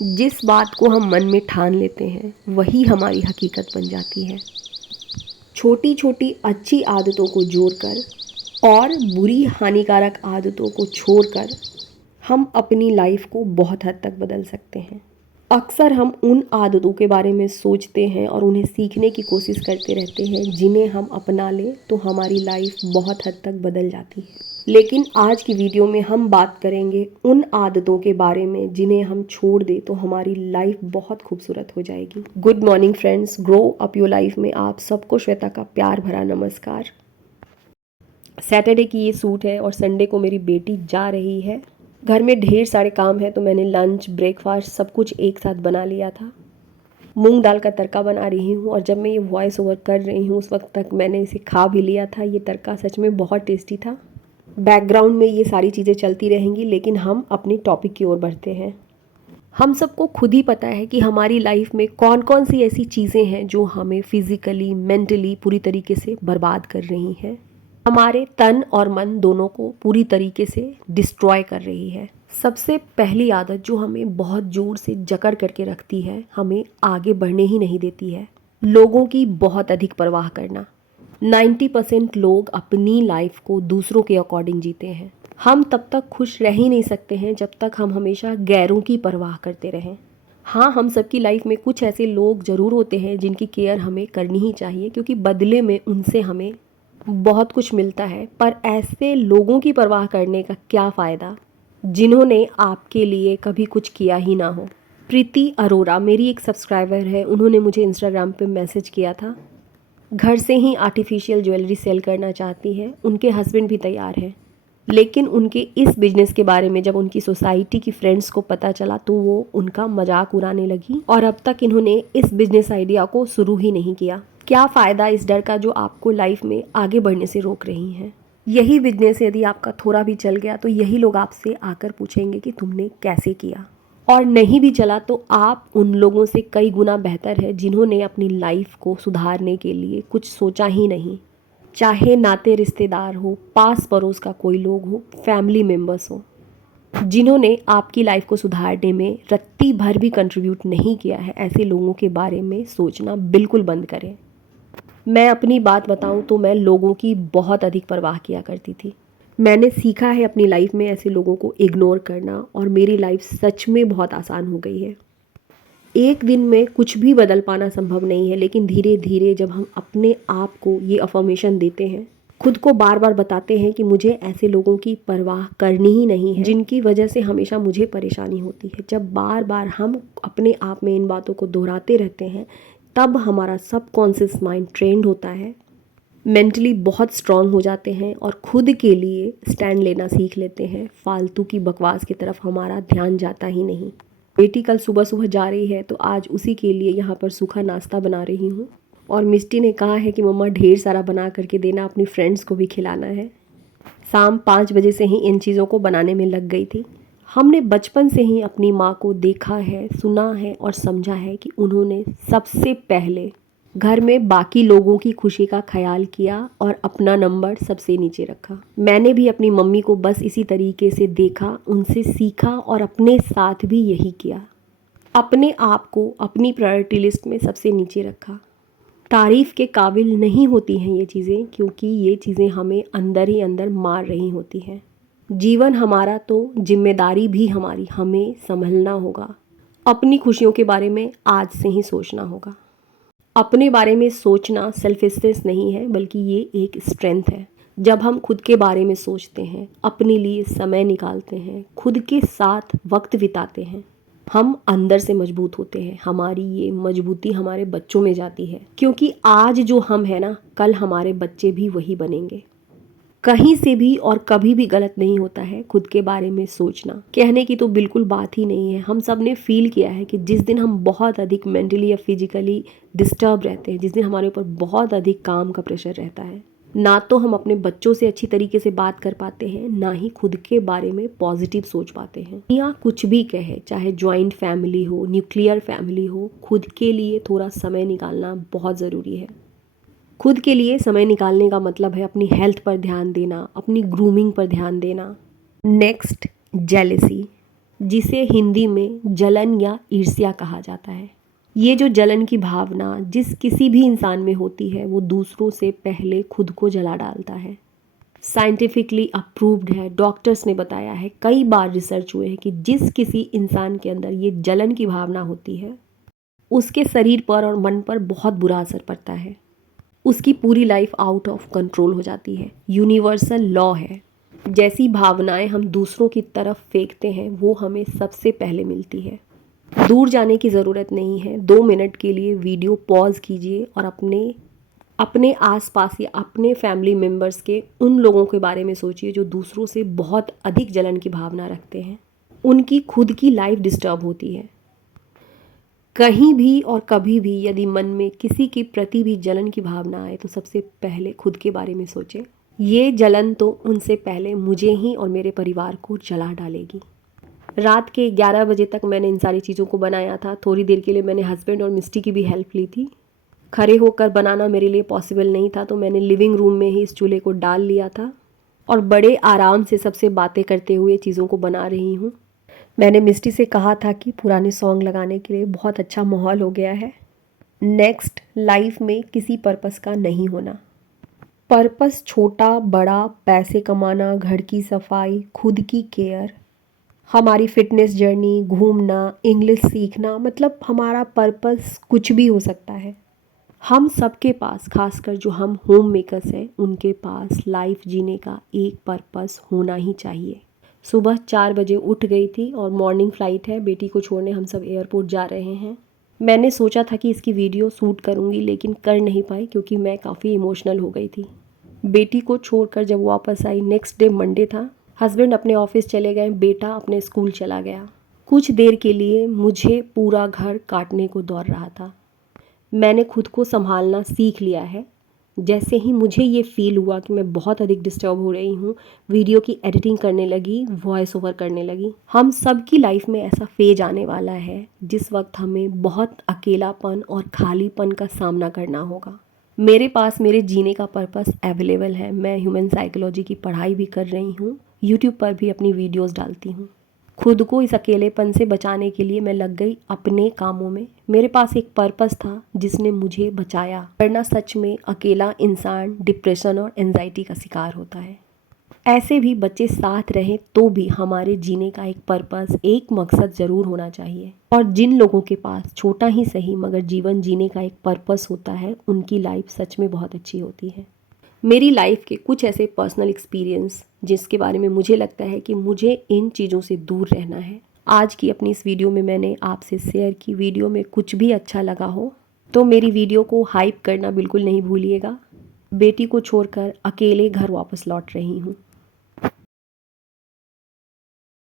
जिस बात को हम मन में ठान लेते हैं वही हमारी हकीकत बन जाती है। छोटी छोटी अच्छी आदतों को जोड़कर और बुरी हानिकारक आदतों को छोड़कर हम अपनी लाइफ को बहुत हद तक बदल सकते हैं। अक्सर हम उन आदतों के बारे में सोचते हैं और उन्हें सीखने की कोशिश करते रहते हैं जिन्हें हम अपना लें तो हमारी लाइफ बहुत हद तक बदल जाती है। लेकिन आज की वीडियो में हम बात करेंगे उन आदतों के बारे में जिन्हें हम छोड़ दें तो हमारी लाइफ बहुत खूबसूरत हो जाएगी। Good morning friends, grow up your life में आप सबको श्वेता का प्यार भरा नमस्कार। सैटरडे की ये सूट है और संडे को मेरी बेटी जा रही है। घर में ढेर सारे काम है तो मैंने लंच ब्रेकफास्ट सब कुछ एक साथ बना लिया था। मूंग दाल का तड़का बना रही हूँ और जब मैं ये वॉइस ओवर कर रही हूँ उस वक्त तक मैंने इसे खा भी लिया था। ये तड़का सच में बहुत टेस्टी था। बैकग्राउंड में ये सारी चीज़ें चलती रहेंगी लेकिन हम अपनी टॉपिक की ओर बढ़ते हैं। हम सबको खुद ही पता है कि हमारी लाइफ में कौन कौन सी ऐसी चीज़ें हैं जो हमें फिज़िकली मेंटली पूरी तरीके से बर्बाद कर रही हैं, हमारे तन और मन दोनों को पूरी तरीके से डिस्ट्रॉय कर रही है। सबसे पहली आदत जो हमें बहुत जोर से जकड़ करके रखती है, हमें आगे बढ़ने ही नहीं देती है, लोगों की बहुत अधिक परवाह करना। 90% लोग अपनी लाइफ को दूसरों के अकॉर्डिंग जीते हैं। हम तब तक खुश रह ही नहीं सकते हैं जब तक हम हमेशा गैरों की परवाह करते रहें। हाँ, हम सबकी लाइफ में कुछ ऐसे लोग ज़रूर होते हैं जिनकी केयर हमें करनी ही चाहिए क्योंकि बदले में उनसे हमें बहुत कुछ मिलता है। पर ऐसे लोगों की परवाह करने का क्या फ़ायदा जिन्होंने आपके लिए कभी कुछ किया ही ना हो। प्रीति अरोरा मेरी एक सब्सक्राइबर है, उन्होंने मुझे इंस्टाग्राम पे मैसेज किया था। घर से ही आर्टिफिशियल ज्वेलरी सेल करना चाहती है, उनके हस्बैंड भी तैयार है, लेकिन उनके इस बिज़नेस के बारे में जब उनकी सोसाइटी की फ्रेंड्स को पता चला तो वो उनका मजाक उड़ाने लगी और अब तक इन्होंने इस बिज़नेस आइडिया को शुरू ही नहीं किया। क्या फ़ायदा इस डर का जो आपको लाइफ में आगे बढ़ने से रोक रही हैं। यही बिजनेस यदि आपका थोड़ा भी चल गया तो यही लोग आपसे आकर पूछेंगे कि तुमने कैसे किया, और नहीं भी चला तो आप उन लोगों से कई गुना बेहतर है जिन्होंने अपनी लाइफ को सुधारने के लिए कुछ सोचा ही नहीं। चाहे नाते रिश्तेदार हो, पास पड़ोस का कोई लोग हो, फैमिली मेम्बर्स हो, जिन्होंने आपकी लाइफ को सुधारने में रत्ती भर भी कंट्रीब्यूट नहीं किया है, ऐसे लोगों के बारे में सोचना बिल्कुल बंद करें। मैं अपनी बात बताऊं तो मैं लोगों की बहुत अधिक परवाह किया करती थी। मैंने सीखा है अपनी लाइफ में ऐसे लोगों को इग्नोर करना और मेरी लाइफ सच में बहुत आसान हो गई है। एक दिन में कुछ भी बदल पाना संभव नहीं है, लेकिन धीरे धीरे जब हम अपने आप को ये अफर्मेशन देते हैं, खुद को बार बार बताते हैं कि मुझे ऐसे लोगों की परवाह करनी ही नहीं है जिनकी वजह से हमेशा मुझे परेशानी होती है, जब बार बार हम अपने आप में इन बातों को दोहराते रहते हैं तब हमारा सबकॉन्शियस माइंड ट्रेंड होता है, मेंटली बहुत स्ट्रांग हो जाते हैं और खुद के लिए स्टैंड लेना सीख लेते हैं। फालतू की बकवास की तरफ हमारा ध्यान जाता ही नहीं। बेटी कल सुबह सुबह जा रही है तो आज उसी के लिए यहाँ पर सूखा नाश्ता बना रही हूँ और मिष्टी ने कहा है कि मम्मा ढेर सारा बना करके देना, अपनी फ्रेंड्स को भी खिलाना है। शाम 5 बजे से ही इन चीज़ों को बनाने में लग गई थी। हमने बचपन से ही अपनी माँ को देखा है, सुना है और समझा है कि उन्होंने सबसे पहले घर में बाकी लोगों की खुशी का ख्याल किया और अपना नंबर सबसे नीचे रखा। मैंने भी अपनी मम्मी को बस इसी तरीके से देखा, उनसे सीखा और अपने साथ भी यही किया। अपने आप को अपनी प्रायोरिटी लिस्ट में सबसे नीचे रखा। तारीफ़ के काबिल नहीं होती हैं ये चीज़ें क्योंकि ये चीज़ें हमें अंदर ही अंदर मार रही होती हैं। जीवन हमारा तो जिम्मेदारी भी हमारी, हमें संभलना होगा। अपनी खुशियों के बारे में आज से ही सोचना होगा। अपने बारे में सोचना सेल्फिशनेस नहीं है बल्कि ये एक स्ट्रेंथ है। जब हम खुद के बारे में सोचते हैं, अपने लिए समय निकालते हैं, खुद के साथ वक्त बिताते हैं, हम अंदर से मजबूत होते हैं। हमारी ये मजबूती हमारे बच्चों में जाती है क्योंकि आज जो हम हैं ना, कल हमारे बच्चे भी वही बनेंगे। कहीं से भी और कभी भी गलत नहीं होता है खुद के बारे में सोचना। कहने की तो बिल्कुल बात ही नहीं है। हम सब ने फील किया है कि जिस दिन हम बहुत अधिक मेंटली या फिजिकली डिस्टर्ब रहते हैं, जिस दिन हमारे ऊपर बहुत अधिक काम का प्रेशर रहता है, ना तो हम अपने बच्चों से अच्छी तरीके से बात कर पाते हैं, ना ही खुद के बारे में पॉजिटिव सोच पाते हैं। या कुछ भी कहे, चाहे ज्वाइंट फैमिली हो, न्यूक्लियर फैमिली हो, खुद के लिए थोड़ा समय निकालना बहुत ज़रूरी है। खुद के लिए समय निकालने का मतलब है अपनी हेल्थ पर ध्यान देना, अपनी ग्रूमिंग पर ध्यान देना। Next, jealousy. जिसे हिंदी में जलन या ईर्ष्या कहा जाता है। ये जो जलन की भावना जिस किसी भी इंसान में होती है वो दूसरों से पहले खुद को जला डालता है। साइंटिफिकली अप्रूव्ड है, डॉक्टर्स ने बताया है, कई बार रिसर्च हुए हैं कि जिस किसी इंसान के अंदर ये जलन की भावना होती है उसके शरीर पर और मन पर बहुत बुरा असर पड़ता है। उसकी पूरी लाइफ आउट ऑफ कंट्रोल हो जाती है। यूनिवर्सल लॉ है, जैसी भावनाएं हम दूसरों की तरफ फेंकते हैं वो हमें सबसे पहले मिलती है। दूर जाने की ज़रूरत नहीं है, 2 मिनट के लिए वीडियो पॉज कीजिए और अपने आसपास या अपने फैमिली मेम्बर्स के उन लोगों के बारे में सोचिए जो दूसरों से बहुत अधिक जलन की भावना रखते हैं। उनकी खुद की लाइफ डिस्टर्ब होती है। कहीं भी और कभी भी यदि मन में किसी के प्रति भी जलन की भावना आए तो सबसे पहले खुद के बारे में सोचें। ये जलन तो उनसे पहले मुझे ही और मेरे परिवार को जला डालेगी। रात के 11 बजे तक मैंने इन सारी चीज़ों को बनाया था। थोड़ी देर के लिए मैंने हस्बैंड और मिस्टी की भी हेल्प ली थी। खड़े होकर बनाना मेरे लिए पॉसिबल नहीं था तो मैंने लिविंग रूम में ही इस चूल्हे को डाल लिया था और बड़े आराम से सबसे बातें करते हुए चीज़ों को बना रही हूँ। मैंने मिस्टी से कहा था कि पुराने सॉन्ग लगाने के लिए बहुत अच्छा माहौल हो गया है। नेक्स्ट, लाइफ में किसी पर्पस का नहीं होना। पर्पस छोटा बड़ा, पैसे कमाना, घर की सफाई, खुद की केयर, हमारी फिटनेस जर्नी, घूमना, इंग्लिश सीखना, मतलब हमारा पर्पस कुछ भी हो सकता है। हम सबके पास, खासकर जो हम होम मेकर्स हैं, उनके पास लाइफ जीने का एक पर्पस होना ही चाहिए। सुबह 4 बजे उठ गई थी और मॉर्निंग फ़्लाइट है, बेटी को छोड़ने हम सब एयरपोर्ट जा रहे हैं। मैंने सोचा था कि इसकी वीडियो शूट करूंगी लेकिन कर नहीं पाई क्योंकि मैं काफ़ी इमोशनल हो गई थी। बेटी को छोड़कर जब वापस आई, नेक्स्ट डे मंडे था, हस्बैंड अपने ऑफिस चले गए, बेटा अपने स्कूल चला गया। कुछ देर के लिए मुझे पूरा घर काटने को दौड़ रहा था। मैंने खुद को संभालना सीख लिया है। जैसे ही मुझे ये फ़ील हुआ कि मैं बहुत अधिक डिस्टर्ब हो रही हूँ, वीडियो की एडिटिंग करने लगी, वॉइस ओवर करने लगी। हम सब की लाइफ में ऐसा फेज आने वाला है जिस वक्त हमें बहुत अकेलापन और खालीपन का सामना करना होगा। मेरे पास मेरे जीने का पर्पस अवेलेबल है। मैं ह्यूमन साइकोलॉजी की पढ़ाई भी कर रही हूँ, यूट्यूब पर भी अपनी वीडियोस डालती हूँ। खुद को इस अकेलेपन से बचाने के लिए मैं लग गई अपने कामों में। मेरे पास एक पर्पस था जिसने मुझे बचाया, वरना सच में अकेला इंसान डिप्रेशन और एंजाइटी का शिकार होता है। ऐसे भी बच्चे साथ रहें तो भी हमारे जीने का एक पर्पस, एक मकसद ज़रूर होना चाहिए। और जिन लोगों के पास छोटा ही सही मगर जीवन जीने का एक पर्पस होता है, उनकी लाइफ सच में बहुत अच्छी होती है। मेरी लाइफ के कुछ ऐसे पर्सनल एक्सपीरियंस जिसके बारे में मुझे लगता है कि मुझे इन चीज़ों से दूर रहना है, आज की अपनी इस वीडियो में मैंने आपसे शेयर की। वीडियो में कुछ भी अच्छा लगा हो तो मेरी वीडियो को हाइप करना बिल्कुल नहीं भूलिएगा। बेटी को छोड़कर अकेले घर वापस लौट रही हूँ।